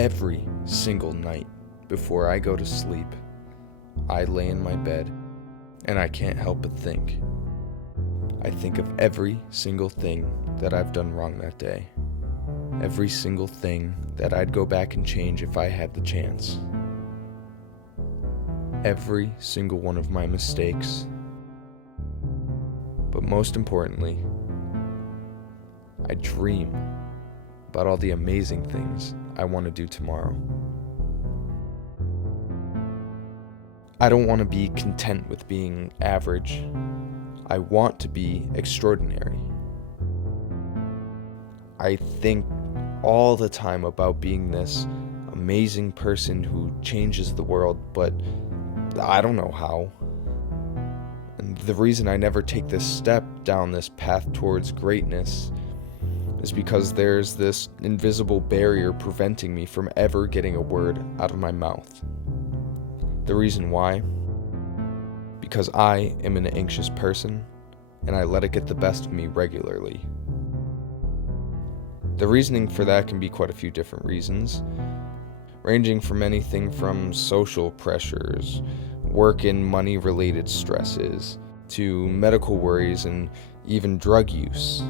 Every single night before I go to sleep, I lay in my bed and I can't help but think. I think of every single thing that I've done wrong that day. Every single thing that I'd go back and change if I had the chance. Every single one of my mistakes. But most importantly, I dream about all the amazing things I want to do tomorrow. I don't want to be content with being average. I want to be extraordinary. I think all the time about being this amazing person who changes the world, but I don't know how. And the reason I never take this step down this path towards greatness is because there's this invisible barrier preventing me from ever getting a word out of my mouth. The reason why? Because I am an anxious person, and I let it get the best of me regularly. The reasoning for that can be quite a few different reasons, ranging from anything from social pressures, work and money-related stresses, to medical worries and even drug use.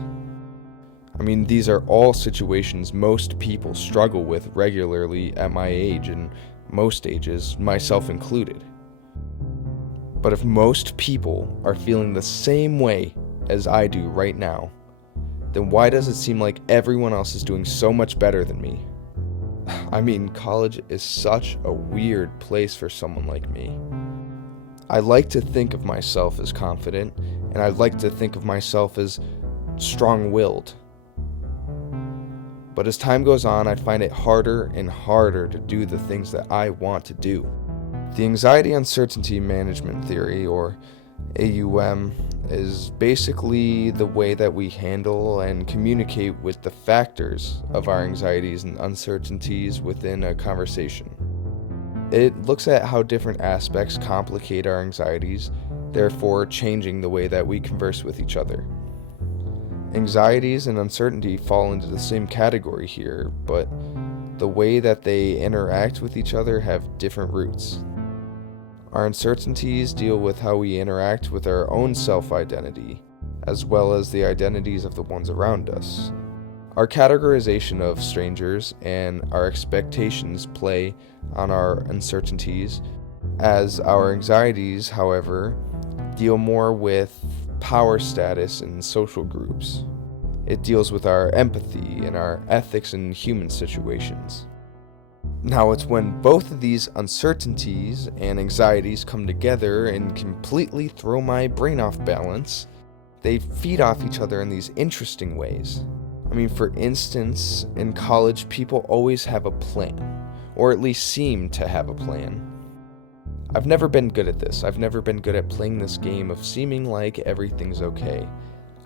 I mean, these are all situations most people struggle with regularly at my age and most ages, myself included. But if most people are feeling the same way as I do right now, then why does it seem like everyone else is doing so much better than me? I mean, college is such a weird place for someone like me. I like to think of myself as confident, and I like to think of myself as strong-willed. But as time goes on, I find it harder and harder to do the things that I want to do. The Anxiety Uncertainty Management Theory, or AUM, is basically the way that we handle and communicate with the factors of our anxieties and uncertainties within a conversation. It looks at how different aspects complicate our anxieties, therefore changing the way that we converse with each other. Anxieties and uncertainty fall into the same category here, but the way that they interact with each other have different roots. Our uncertainties deal with how we interact with our own self-identity, as well as the identities of the ones around us. Our categorization of strangers and our expectations play on our uncertainties, as our anxieties, however, deal more with power status and social groups. It deals with our empathy and our ethics in human situations. Now, it's when both of these uncertainties and anxieties come together and completely throw my brain off balance, they feed off each other in these interesting ways. I mean, for instance, in college, people always have a plan, or at least seem to have a plan. I've never been good at this. I've never been good at playing this game of seeming like everything's okay.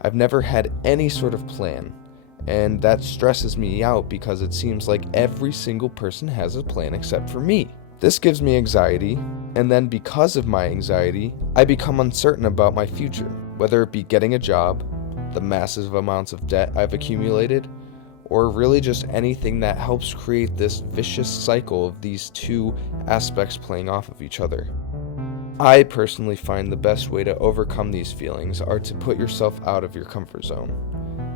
I've never had any sort of plan, and that stresses me out because it seems like every single person has a plan except for me. This gives me anxiety, and then because of my anxiety, I become uncertain about my future, whether it be getting a job, the massive amounts of debt I've accumulated, or really just anything that helps create this vicious cycle of these two aspects playing off of each other. I personally find the best way to overcome these feelings are to put yourself out of your comfort zone.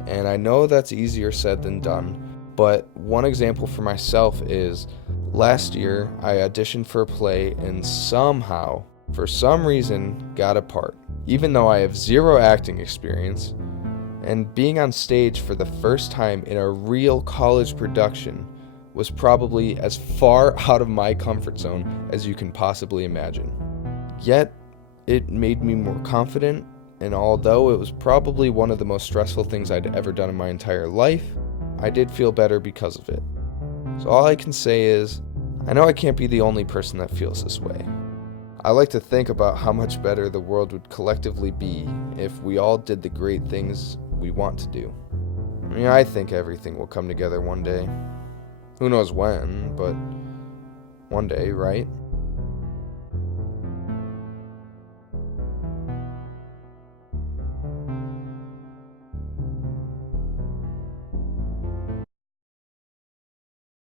And I know that's easier said than done, but one example for myself is last year I auditioned for a play and somehow, for some reason, got a part, even though I have zero acting experience. And being on stage for the first time in a real college production was probably as far out of my comfort zone as you can possibly imagine. Yet, it made me more confident, and although it was probably one of the most stressful things I'd ever done in my entire life, I did feel better because of it. So all I can say is, I know I can't be the only person that feels this way. I like to think about how much better the world would collectively be if we all did the great things we want to do. I mean, I think everything will come together one day. Who knows when, but one day, right?